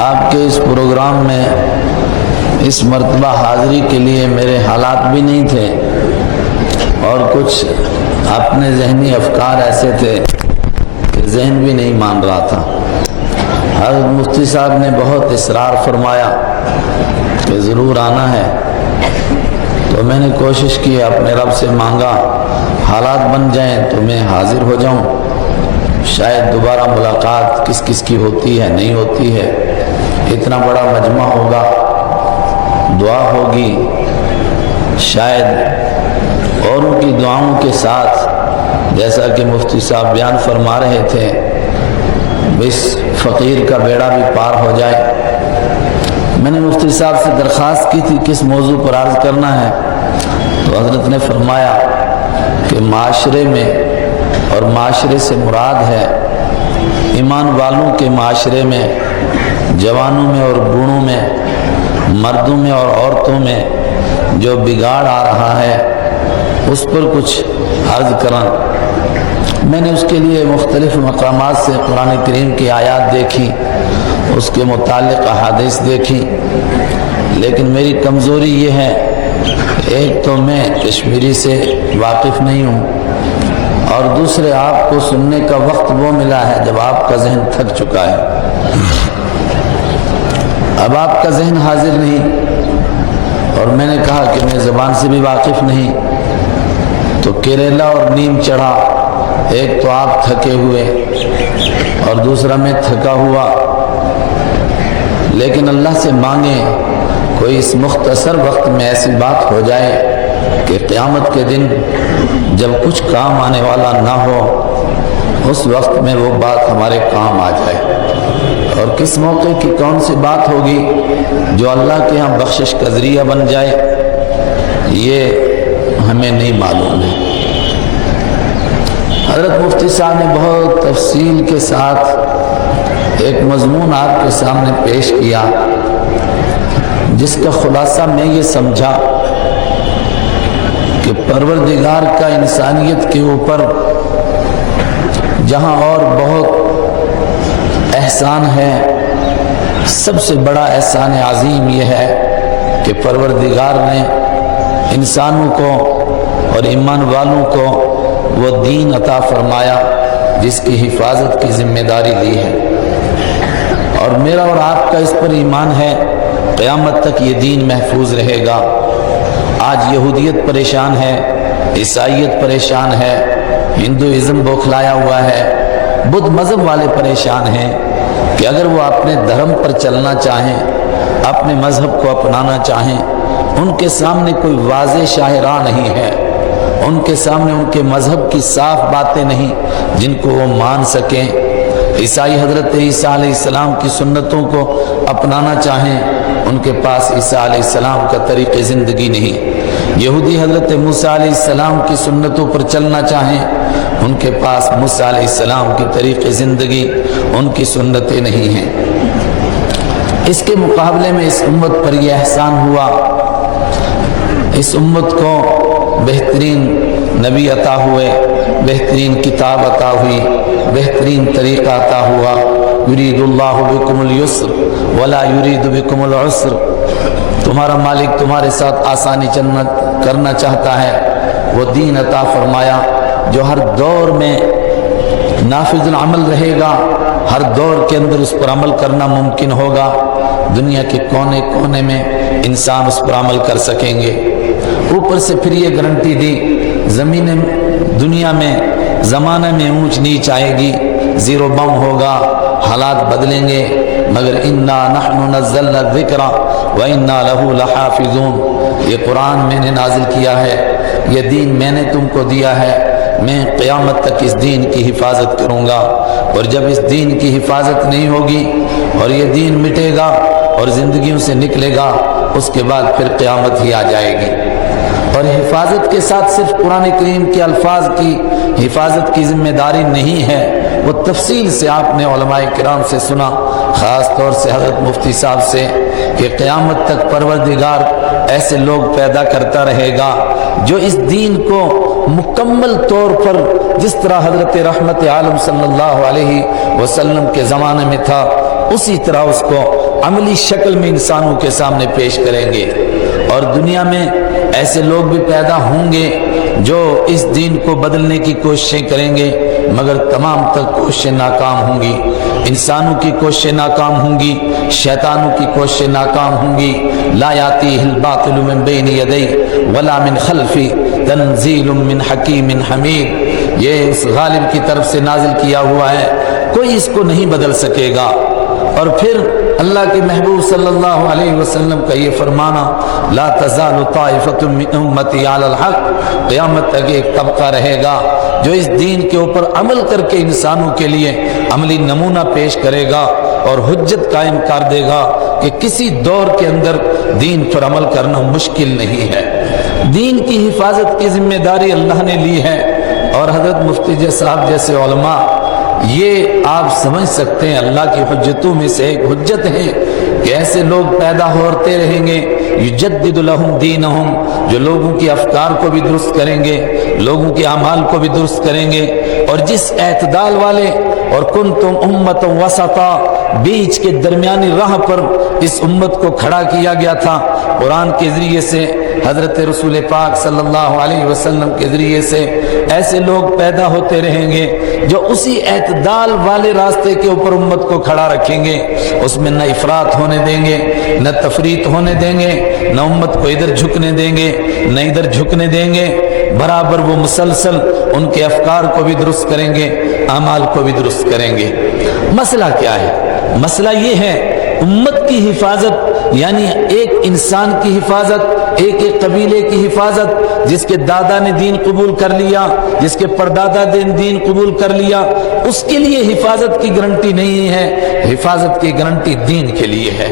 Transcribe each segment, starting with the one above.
آپ کے اس پروگرام میں اس مرتبہ حاضری کے لیے میرے حالات بھی نہیں تھے اور کچھ اپنے ذہنی افکار ایسے تھے کہ ذہن بھی نہیں مان رہا تھا۔ حضرت مفتی صاحب نے بہت اصرار فرمایا کہ ضرور آنا ہے، تو میں نے کوشش کی، اپنے رب سے مانگا حالات بن جائیں تو میں حاضر ہو جاؤں، شاید دوبارہ ملاقات کس کس کی ہوتی ہے نہیں ہوتی ہے، اتنا بڑا مجمع ہوگا، دعا ہوگی، شاید اوروں کی دعاؤں کے ساتھ جیسا کہ مفتی صاحب بیان فرما رہے تھے اس فقیر کا بیڑا بھی پار ہو جائے۔ میں نے مفتی صاحب سے درخواست کی تھی کس موضوع پر عرض کرنا ہے، تو حضرت نے فرمایا کہ معاشرے میں، اور معاشرے سے مراد ہے ایمان والوں کے معاشرے میں، جوانوں میں اور بوڑھوں میں، مردوں میں اور عورتوں میں جو بگاڑ آ رہا ہے اس پر کچھ عرض کرنا۔ میں نے اس کے لیے مختلف مقامات سے قرآن کریم کی آیات دیکھی، اس کے متعلق احادیث دیکھی، لیکن میری کمزوری یہ ہے، ایک تو میں کشمیری سے واقف نہیں ہوں، اور دوسرے آپ کو سننے کا وقت وہ ملا ہے جب آپ کا ذہن تھک چکا ہے، اب آپ کا ذہن حاضر نہیں، اور میں نے کہا کہ میں زبان سے بھی واقف نہیں، تو کیریلا اور نیم چڑھا، ایک تو آپ تھکے ہوئے اور دوسرا میں تھکا ہوا، لیکن اللہ سے مانگیں کوئی اس مختصر وقت میں ایسی بات ہو جائے کہ قیامت کے دن جب کچھ کام آنے والا نہ ہو اس وقت میں وہ بات ہمارے کام آ جائے، اور کس موقع کی کون سی بات ہوگی جو اللہ کے ہاں بخشش کا ذریعہ بن جائے یہ ہمیں نہیں معلوم ہے۔ حضرت مفتی صاحب نے بہت تفصیل کے ساتھ ایک مضمون آپ کے سامنے پیش کیا جس کا خلاصہ میں یہ سمجھا کہ پروردگار کا انسانیت کے اوپر جہاں اور بہت احسان ہے، سب سے بڑا احسان عظیم یہ ہے کہ پروردگار نے انسانوں کو اور ایمان والوں کو وہ دین عطا فرمایا جس کی حفاظت کی ذمہ داری لی ہے، اور میرا اور آپ کا اس پر ایمان ہے قیامت تک یہ دین محفوظ رہے گا۔ آج یہودیت پریشان ہے، عیسائیت پریشان ہے، ہندوازم بوکھلایا ہوا ہے، بدھ مذہب والے پریشان ہیں کہ اگر وہ اپنے دھرم پر چلنا چاہیں، اپنے مذہب کو اپنانا چاہیں، ان کے سامنے کوئی واضح شاہراہ نہیں ہے، ان کے سامنے ان کے مذہب کی صاف باتیں نہیں جن کو وہ مان سکیں۔ عیسائی حضرت عیسیٰ علیہ السلام کی سنتوں کو اپنانا چاہیں، ان کے پاس عیسیٰ علیہ السلام کا طریق زندگی نہیں۔ یہودی حضرت موسیٰ علیہ السلام کی سنتوں پر چلنا چاہیں، ان کے پاس موسیٰ علیہ السلام کی طریق زندگی، ان کی سنتیں نہیں ہیں۔ اس کے مقابلے میں اس امت پر یہ احسان ہوا، اس امت کو بہترین نبی عطا ہوئے، بہترین کتاب عطا ہوئی، بہترین طریقہ عطا ہوا۔ یرید اللہ بکم اليسر ولا یرید بکم العسر، تمہارا مالک تمہارے ساتھ آسانی کرنا چاہتا ہے، وہ دین عطا فرمایا جو ہر دور میں نافذ العمل رہے گا، ہر دور کے اندر اس پر عمل کرنا ممکن ہوگا، دنیا کے کونے کونے میں انسان اس پر عمل کر سکیں گے۔ اوپر سے پھر یہ گارنٹی دی زمین دنیا میں زمانہ میں اونچ نیچ آئے گی، زیرو بم ہوگا، حالات بدلیں گے، مگر انا نحن نزلنا الذکر وانا لہ لحافظون، یہ قرآن میں نے نازل کیا ہے، یہ دین میں نے تم کو دیا ہے، میں قیامت تک اس دین کی حفاظت کروں گا، اور جب اس دین کی حفاظت نہیں ہوگی اور یہ دین مٹے گا اور زندگیوں سے نکلے گا، اس کے بعد پھر قیامت ہی آ جائے گی۔ اور حفاظت کے ساتھ صرف قرآن کریم کے الفاظ کی حفاظت کی ذمہ داری نہیں ہے، وہ تفصیل سے آپ نے علماء کرام سے سنا، خاص طور سے حضرت مفتی صاحب سے، کہ قیامت تک پروردگار ایسے لوگ پیدا کرتا رہے گا جو اس دین کو مکمل طور پر جس طرح حضرت رحمت عالم صلی اللہ علیہ وسلم کے زمانے میں تھا اسی طرح اس کو عملی شکل میں انسانوں کے سامنے پیش کریں گے، اور دنیا میں ایسے لوگ بھی پیدا ہوں گے جو اس دین کو بدلنے کی کوششیں کریں گے، مگر تمام تر کوششیں ناکام ہوں گی۔ انسانوں کی کوششیں ناکام ہوں گی، شیطانوں کی کوششیں ناکام ہوں گی۔ لا یاتیہ الباطل من بین یدیہ ولا من خلفہ تنزیل من حکیم حمید۔ یہ اس غالب کی طرف سے نازل کیا ہوا ہے، کوئی اس کو نہیں بدل سکے گا۔ اور پھر اللہ کے محبوب صلی اللہ علیہ وسلم کا یہ فرمانا، لا تزال طائفۃ من امتی علی الحق، قیامت تک ایک طبقہ رہے گا جو اس دین کے اوپر عمل کر کے انسانوں کے لیے عملی نمونہ پیش کرے گا اور حجت قائم کر دے گا کہ کسی دور کے اندر دین پر عمل کرنا مشکل نہیں ہے۔ دین کی حفاظت کی ذمہ داری اللہ نے لی ہے، اور حضرت مفتی صاحب جیسے علماء یہ آپ سمجھ سکتے ہیں اللہ کی حجتوں میں سے ایک حجت ہے کہ ایسے لوگ پیدا ہوتے رہیں گے یجدد لہم دینہم، جو لوگوں کی افکار کو بھی درست کریں گے، لوگوں کے اعمال کو بھی درست کریں گے، اور جس اعتدال والے اور کنتم امۃ وسطا، بیچ کے درمیانی راہ پر اس امت کو کھڑا کیا گیا تھا قرآن کے ذریعے سے، حضرت رسول پاک صلی اللہ علیہ وسلم کے ذریعے سے۔ ایسے لوگ پیدا ہوتے رہیں گے جو اسی اعتدال والے راستے کے اوپر امت کو کھڑا رکھیں گے، اس میں نہ افراط ہونے دیں گے، نہ تفریط ہونے دیں گے، نہ امت کو ادھر جھکنے دیں گے نہ ادھر جھکنے دیں گے، برابر وہ مسلسل ان کے افکار کو بھی درست کریں گے، اعمال کو بھی درست کریں گے۔ مسئلہ کیا ہے؟ مسئلہ یہ ہے امت کی حفاظت، یعنی ایک انسان کی حفاظت، ایک ایک قبیلے کی حفاظت، جس کے دادا نے دین قبول کر لیا، جس کے پردادا نے دین قبول کر لیا، اس کے لیے حفاظت کی گارنٹی نہیں ہے، حفاظت کی گارنٹی دین کے لیے ہے۔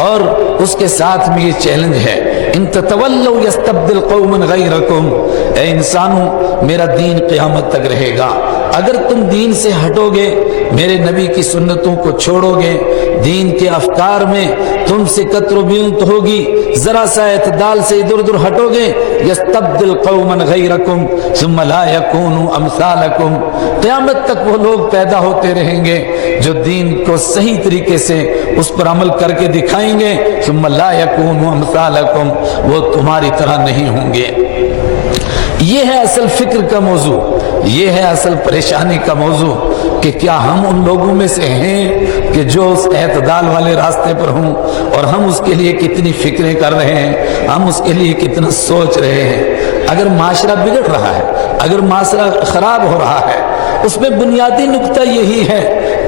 اور اس کے ساتھ میں یہ چیلنج ہے، ان تتولوا یستبدل قوما غیرکم، اے انسانوں میرا دین قیامت تک رہے گا، اگر تم دین سے ہٹو گے، میرے نبی کی سنتوں کو چھوڑو گے، دین کے افکار میں تم سے کتر و بیونت ہوگی، ذرا سا اعتدال سے ادھر ادھر ہٹو گے، یستبدل قوما غیرکم ثم لا یکونوا امثالکم، قیامت تک وہ لوگ پیدا ہوتے رہیں گے جو دین کو صحیح طریقے سے اس پر عمل کر کے دکھائیں گے، ثم لا یکونوا امثالکم، وہ تمہاری طرح نہیں ہوں گے۔ یہ ہے اصل فکر کا موضوع، یہ ہے اصل پریشانی کا موضوع کہ کیا ہم ان لوگوں میں سے ہیں کہ جو اس اعتدال والے راستے پر ہوں، اور ہم اس کے لیے کتنی فکریں کر رہے ہیں، ہم اس کے لیے کتنا سوچ رہے ہیں۔ اگر معاشرہ بگڑ رہا ہے، اگر معاشرہ خراب ہو رہا ہے، اس میں بنیادی نقطہ یہی ہے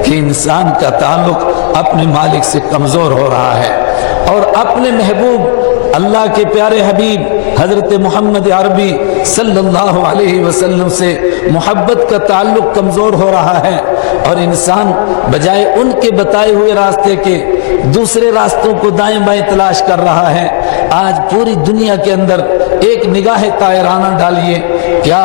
کہ انسان کا تعلق اپنے مالک سے کمزور ہو رہا ہے، اور اپنے محبوب اللہ کے پیارے حبیب حضرت محمد عربی صلی اللہ علیہ وسلم سے محبت کا تعلق کمزور ہو رہا ہے، اور انسان بجائے ان کے بتائے ہوئے راستے کے دوسرے راستوں کو دائیں بائیں تلاش کر رہا ہے۔ آج پوری دنیا کے اندر ایک نگاہ طائرانہ ڈالیے، کیا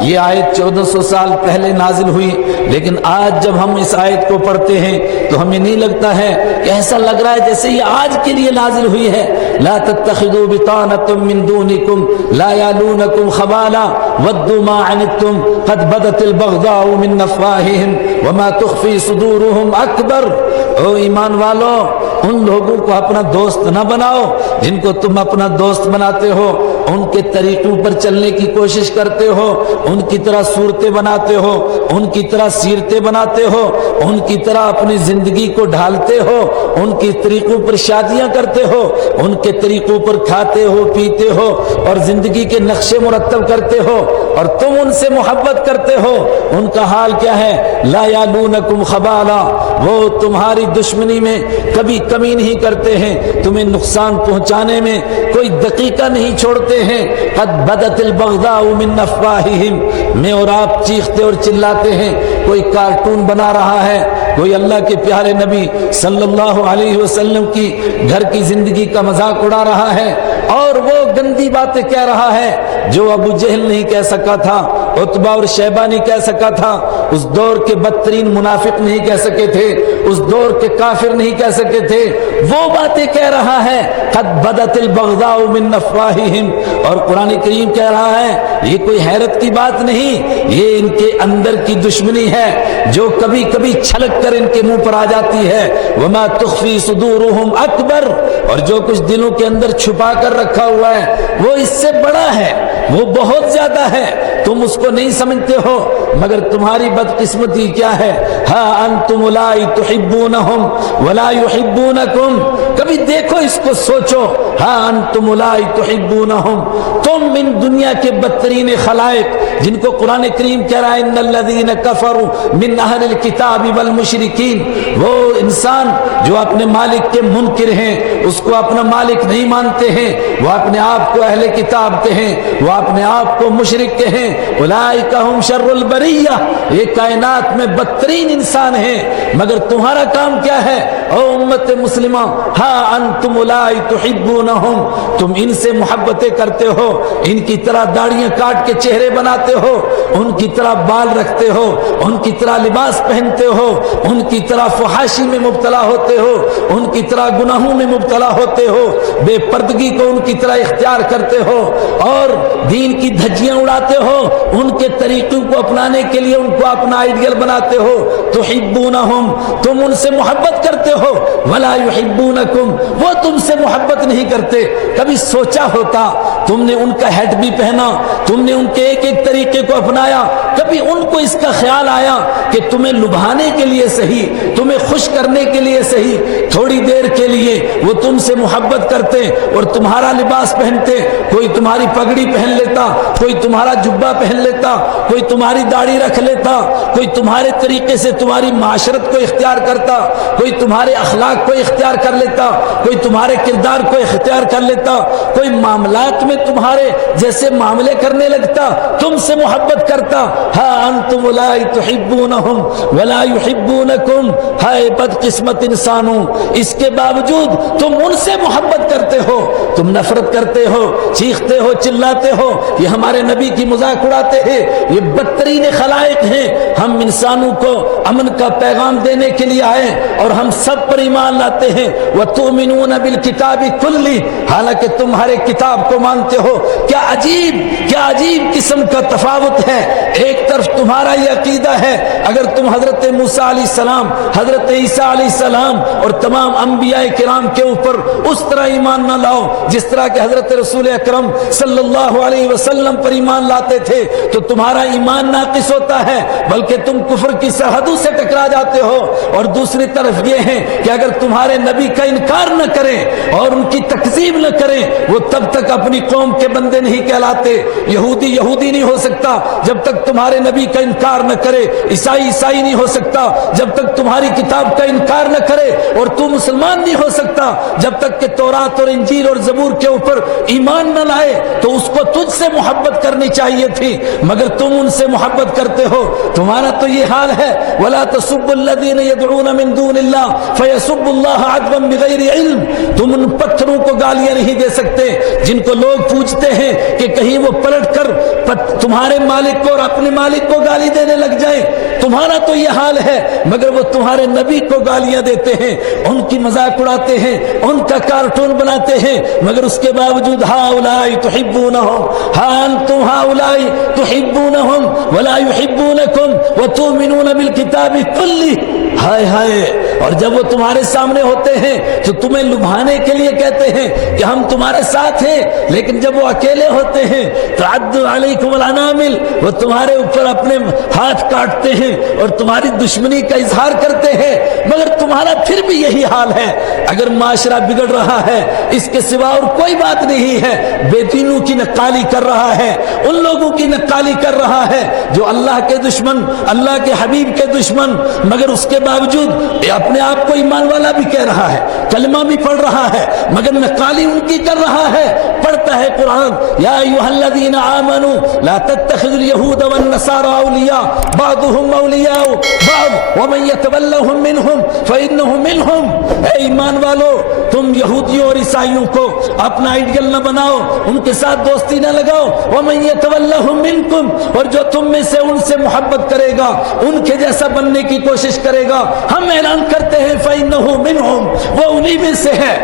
یہ آیت 1400 سال پہلے نازل ہوئی، لیکن آج جب ہم اس آیت کو پڑھتے ہیں تو ہمیں نہیں لگتا ہے کہ ایسا لگ رہا ہے جیسے یہ آج کے لیے نازل ہوئی ہے۔ لا تتخذوا بطانة من دونكم لا يلونكم خبالا ودوا ما عنتم قد بدت البغضاء من افواههم وما تخفي صدورهم اکبر۔ او ایمان والو، ان لوگوں کو اپنا دوست نہ بناؤ جن کو تم اپنا دوست بناتے ہو، ان کے طریقوں پر چلنے کی کوشش کرتے ہو، ان کی طرح صورتیں بناتے ہو، ان کی طرح سیرتیں بناتے ہو، ان کی طرح اپنی زندگی کو ڈھالتے ہو، ان کے طریقوں پر شادیاں کرتے ہو، ان کے طریقوں پر کھاتے ہو پیتے ہو اور زندگی کے نقشے مرتب کرتے ہو، اور تم ان سے محبت کرتے ہو۔ ان کا حال کیا ہے؟ لا یلونکم خبالا، وہ تمہاری دشمنی میں کبھی کمی نہیں کرتے ہیں، تمہیں نقصان پہنچانے میں کوئی دقیقہ نہیں چھوڑتے ہیں۔ قد بدت البغضاء من افواہہم، میں اور آپ چیختے اور چلاتے ہیں، کوئی کارٹون بنا رہا ہے، کوئی اللہ کے پیارے نبی صلی اللہ علیہ وسلم کی گھر کی زندگی کا مذاق اڑا رہا ہے، اور وہ گندی باتیں کہہ رہا ہے جو ابو جہل نہیں کہہ سکا تھا، عتبہ اور شیبہ نہیں کہہ سکا تھا، اس دور کے بدترین منافق نہیں کہہ سکے تھے، اس دور کے کافر نہیں کہہ سکے تھے، وہ باتیں کہہ رہا ہے۔ قد بدت البغضاء من افواہہم، اور قرآن کریم کہہ رہا ہے یہ کوئی حیرت کی بات نہیں، یہ ان کے اندر کی دشمنی ہے جو کبھی کبھی چھلک کر ان کے منہ پر آ جاتی ہے۔ وما تخفی صدورہم اکبر، اور جو کچھ دلوں کے اندر چھپا کر رکھا ہوا ہے وہ اس سے بڑا ہے، وہ بہت زیادہ ہے، تم اس کو نہیں سمجھتے ہو، مگر تمہاری بدقسمتی کیا ہے؟ ہا انتم اولئک تحبونہم ولا یحبونکم، کبھی دیکھو اس کو سوچو، ہا انتم اولئک تحبونہم، تم من دنیا کے بدترین خلائق جن کو قرآن کریم کہہ رہا ہے ان الذین کفروا من اہل الکتاب والمشرکین، وہ انسان جو اپنے مالک کے منکر ہیں، اس کو اپنا مالک نہیں مانتے ہیں، وہ اپنے آپ کو اہل کتاب کہیں، وہ اپنے آپ کو مشرک کہیں، اولئک ہم شر البریہ، یہ کائنات میں بدترین انسان ہیں، مگر تمہارا کام کیا ہے او امت مسلمہ؟ ہا انتم اولئک تحبونہم، تم ان سے محبتیں کرتے ہو، ان کی طرح داڑیاں کاٹ کے چہرے بناتے ہو، ان کی طرح بال رکھتے ہو، ان کی طرح لباس پہنتے ہو، ان کی طرح فحاشی میں مبتلا ہوتے ہو، ان کی طرح گناہوں میں مبتلا ہوتے ہو، بے پردگی کو ان کی طرح اختیار کرتے ہو، اور دین کی دھجیاں اڑاتے ہو، ان کے طریقوں کو اپنانے کے لیے ان کو اپنا آئیڈیل بناتے ہو۔ تحبونہم، تم ان سے محبت کرتے ہو، ولا یحبونکم، وہ تم سے محبت نہیں کرتے۔ کبھی سوچا ہوتا تم نے ان کا ہیٹ بھی پہنا، تم نے ان کے ایک ایک طریقے کو اپنایا، کبھی ان کو اس کا خیال آیا کہ تمہیں لبھانے کے لیے صحیح، تمہیں خوش کرنے کے لیے صحیح، تھوڑی دیر کے لیے وہ تم سے محبت کرتے اور تمہارا لباس پہنتے، کوئی تمہاری پگڑی پہن لیتا، کوئی تمہارا جبہ پہن لیتا، کوئی تمہاری داڑھی رکھ لیتا، کوئی تمہارے طریقے سے تمہاری معاشرت کو اختیار کرتا، کوئی تمہارے اخلاق کو اختیار کر لیتا، کوئی تمہارے کردار کو اختیار کر لیتا، کوئی معاملات میں تمہارے جیسے معاملے کرنے لگتا، تم سے محبت کرتا۔ ہا انتم اولئک تحبونہم ولا یحبونکم، ہائے بدقسمت انسانوں، اس کے باوجود تم ان سے محبت کرتے ہو، تم نفرت کرتے ہو، چیختے ہو، چلاتے ہو، یہ ہمارے نبی کی مذاق اڑاتے ہیں، یہ بدترین خلائق ہیں۔ ہم انسانوں کو امن کا پیغام دینے کے لیے آئے اور ہم سب پر ایمان لاتے ہیں۔ وَتُؤْمِنُونَ بِالْكِتَابِ كُلِّهِ، حالانکہ تم ہر ایک کتاب کو مانتے ہو۔ کیا عجیب قسم کا تفاوت ہے۔ ایک طرف تمہارا یہ عقیدہ ہے، اگر تم حضرت موسیٰ علیہ السلام، حضرت عیسیٰ علیہ السلام اور تمام انبیاء کرام کے اوپر اس طرح ایمان نہ لاؤ جس طرح کہ حضرت رسول اکرم صلی اللہ علیہ وسلم پر ایمان لاتے تھے، تو تمہارا ایمان ناقص ہوتا ہے، بلکہ تم کفر کی سرحدوں سے ٹکرا جاتے ہو۔ اور دوسری طرف یہ ہے کہ اگر تمہارے نبی کا انکار نہ کریں اور ان کی تکذیب نہ کریں، وہ تب تک اپنی قوم کے بندے نہیں کہلاتے۔ یہودی نہیں ہو سکتا جب تک تمہارے نبی کا انکار نہ کرے، عیسائی نہیں ہو سکتا جب تک تمہاری کتاب کا انکار نہ کرے، اور تو مسلمان نہیں ہو سکتا جب تک کہ تورات اور انجیل اور زبور کے اوپر ایمان نہ لائے۔ تو اس کو تجھ سے محبت کرنی چاہیے تھی، مگر تم ان سے محبت کرتے ہو۔ تمہارا تو یہ حال ہے، وَلَا تَسُبُّوا الَّذِينَ يَدْعُونَ مِن دُونِ اللَّهِ فَيَسُبُّوا اللَّهَ عَدْوًا بِغَيْرِ عِلْمٍ، تم ان پتھروں کو گالیاں نہیں دے سکتے جن کو لوگ پوچھتے ہیں کہ کہیں وہ پلٹ کر تمہارے مالک کو اور اپنے مالک کو گالی دینے لگ جائیں۔ تمہارا تو یہ حال ہے، مگر وہ تمہارے نبی کو گالیاں دیتے ہیں، ان کی مذاق اڑاتے ہیں، ان کا کارٹون بناتے ہیں، مگر اس کے باوجود ہؤلاء تحبونہم، ہا انتم ہؤلاء تحبونہم ولا یحبونکم وتؤمنون بالکتاب کلہ۔ ہائے ہائے، اور جب وہ تمہارے سامنے ہوتے ہیں تو تمہیں لبھانے کے لیے کہتے ہیں کہ ہم تمہارے ساتھ ہیں، لیکن جب وہ اکیلے ہوتے ہیں تو عد علیکم الانامل، وہ تمہارے اوپر اپنے ہاتھ کاٹتے ہیں اور تمہاری دشمنی کا اظہار کرتے ہیں، مگر تمہارا پھر بھی یہی حال ہے۔ اگر معاشرہ بگڑ رہا ہے، اس کے سوا اور کوئی بات نہیں ہے، بے دینوں کی نقالی کر رہا ہے، ان لوگوں کی نقالی کر رہا ہے جو اللہ کے دشمن، اللہ کے حبیب کے دشمن، مگر اس کے باوجود یہ اپنے آپ کو ایمان والا بھی کہہ رہا ہے, کلمہ بھی پڑھ رہا ہے, مگر نقالی ان کی کر رہا ہے. پڑھتا ہے قرآن, یا ایھا الذین آمنوا لا تتخذوا اليہود والنصارى اولیاء بعضهم اولیاء بعض ومن یتولهم منهم فانه منهم. اے ایمان والو, تم یہودیوں اور عیسائیوں کو اپنا آئیڈیل نہ بناؤ, ان کے ساتھ دوستی نہ لگاؤ. ومن یتولهم منکم, اور جو تم میں سے ان سے محبت کرے گا, ان کے جیسا بننے کی کوشش کرے گا, ہم اعلان کرتے ہیں فانه منهم, وہ انہی میں سے ہے.